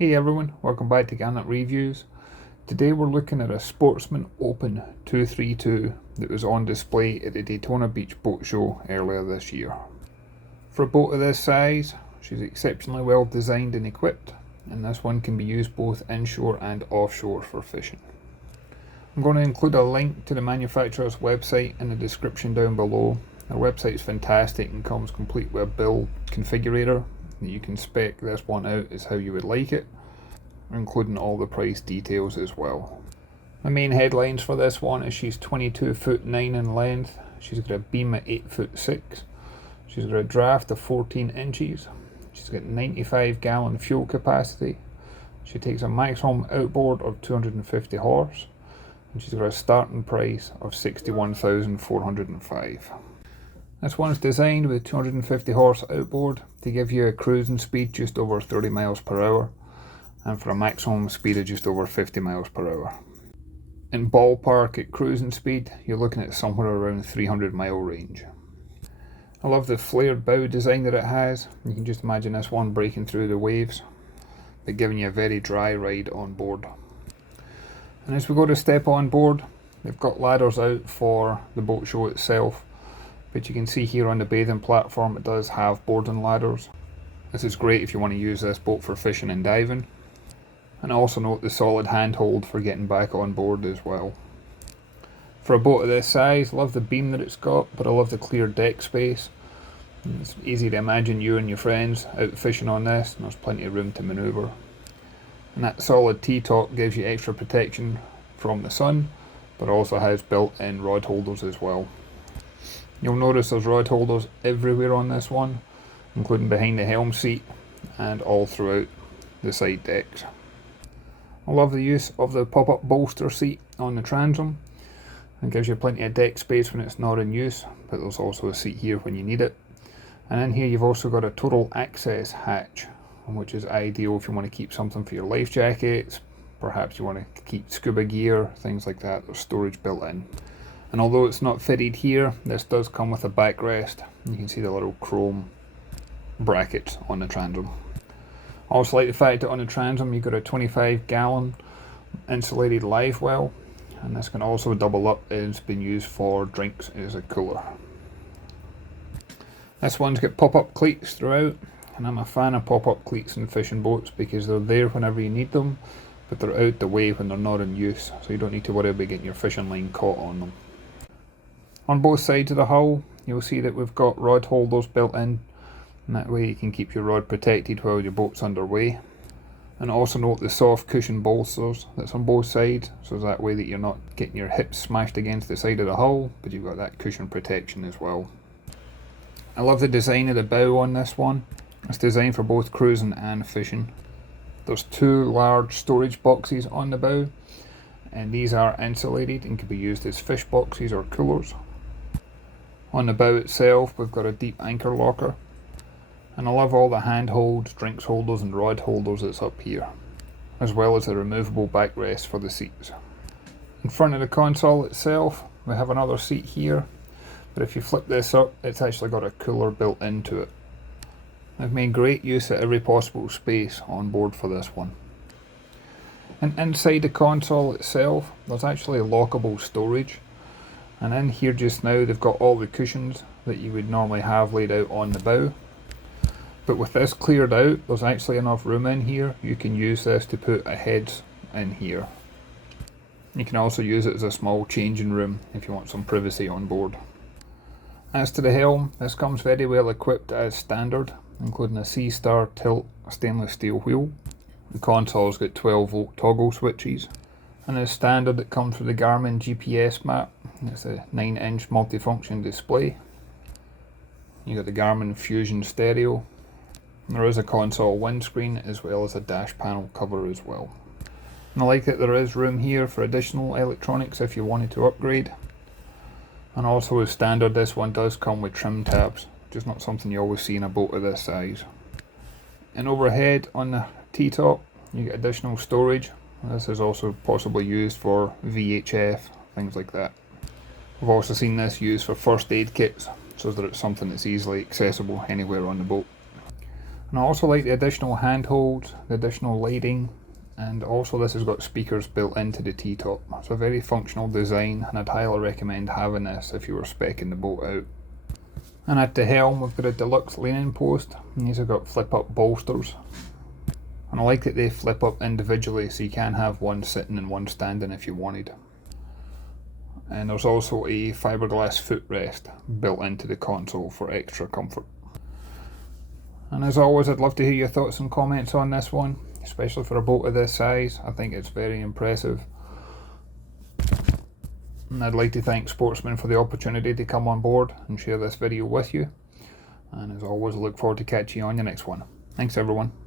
Hey everyone, welcome back to Garnock Reviews. Today we're looking at a Sportsman Open 232 that was on display at the Daytona Beach Boat Show earlier this year. For a boat of this size, she's exceptionally well designed and equipped, and this one can be used both inshore and offshore for fishing. I'm going to include a link to the manufacturer's website in the description down below. Their website's fantastic and comes complete with a build configurator that you can spec this one out as how you would like it, including all the price details as well. The main headlines for this one is she's 22 foot 9 in length, she's got a beam at 8 foot 6, she's got a draft of 14 inches, she's got 95 gallon fuel capacity, she takes a maximum outboard of 250 horse, and she's got a starting price of $61,405. This one's designed with 250 horse outboard to give you a cruising speed just over 30 miles per hour and for a maximum speed of just over 50 miles per hour. In ballpark at cruising speed, you're looking at somewhere around 300 mile range. I love the flared bow design that it has. You can just imagine this one breaking through the waves, but giving you a very dry ride on board. And as we go to step on board, they've got ladders out for the boat show itself. But you can see here on the bathing platform it does have boarding ladders. This is great if you want to use this boat for fishing and diving. And also note the solid handhold for getting back on board as well. For a boat of this size, love the beam that it's got, but I love the clear deck space. It's easy to imagine you and your friends out fishing on this, and there's plenty of room to manoeuvre. And that solid T-top gives you extra protection from the sun, but also has built-in rod holders as well. You'll notice there's rod holders everywhere on this one, including behind the helm seat and all throughout the side decks. I love the use of the pop-up bolster seat on the transom. It gives you plenty of deck space when it's not in use, but there's also a seat here when you need it. And in here you've also got a total access hatch, which is ideal if you want to keep something for your life jackets, perhaps you want to keep scuba gear, things like that. There's storage built in. And although it's not fitted here, this does come with a backrest. You can see the little chrome brackets on the transom. I also like the fact that on the transom you've got a 25 gallon insulated live well, and this can also double up as being used for drinks as a cooler. This one's got pop-up cleats throughout, and I'm a fan of pop-up cleats in fishing boats because they're there whenever you need them, but they're out the way when they're not in use, so you don't need to worry about getting your fishing line caught on them. On both sides of the hull, you'll see that we've got rod holders built in, and that way you can keep your rod protected while your boat's underway. And also note the soft cushion bolsters that's on both sides, so that way that you're not getting your hips smashed against the side of the hull, but you've got that cushion protection as well. I love the design of the bow on this one. It's designed for both cruising and fishing. There's two large storage boxes on the bow, and these are insulated and can be used as fish boxes or coolers. On the bow itself we've got a deep anchor locker, and I love all the handholds, drinks holders and rod holders that's up here, as well as a removable backrest for the seats. In front of the console itself we have another seat here, but if you flip this up it's actually got a cooler built into it. I've made great use of every possible space on board for this one. And inside the console itself there's actually lockable storage. And in here just now they've got all the cushions that you would normally have laid out on the bow. But with this cleared out, there's actually enough room in here. You can use this to put a heads in here. You can also use it as a small changing room if you want some privacy on board. As to the helm, this comes very well equipped as standard, including a C-Star tilt stainless steel wheel. The console's got 12 volt toggle switches. And as standard it comes with the Garmin GPS map. It's a 9-inch multifunction display. You got the Garmin Fusion stereo. And there is a console windscreen as well as a dash panel cover as well. And I like that there is room here for additional electronics if you wanted to upgrade. And also as standard this one does come with trim tabs, which is not something you always see in a boat of this size. And overhead on the T-top you get additional storage. This is also possibly used for VHF, things like that. We've also seen this used for first aid kits, so that it's something that's easily accessible anywhere on the boat. And I also like the additional handholds, the additional lighting, and also this has got speakers built into the T-top. It's a very functional design, and I'd highly recommend having this if you were speccing the boat out. And at the helm we've got a deluxe leaning post, and these have got flip up bolsters. And I like that they flip up individually, so you can have one sitting and one standing if you wanted. And there's also a fiberglass footrest built into the console for extra comfort. And as always, I'd love to hear your thoughts and comments on this one, especially for a boat of this size. I think it's very impressive. And I'd like to thank Sportsman for the opportunity to come on board and share this video with you. And as always, I look forward to catching you on the next one. Thanks everyone.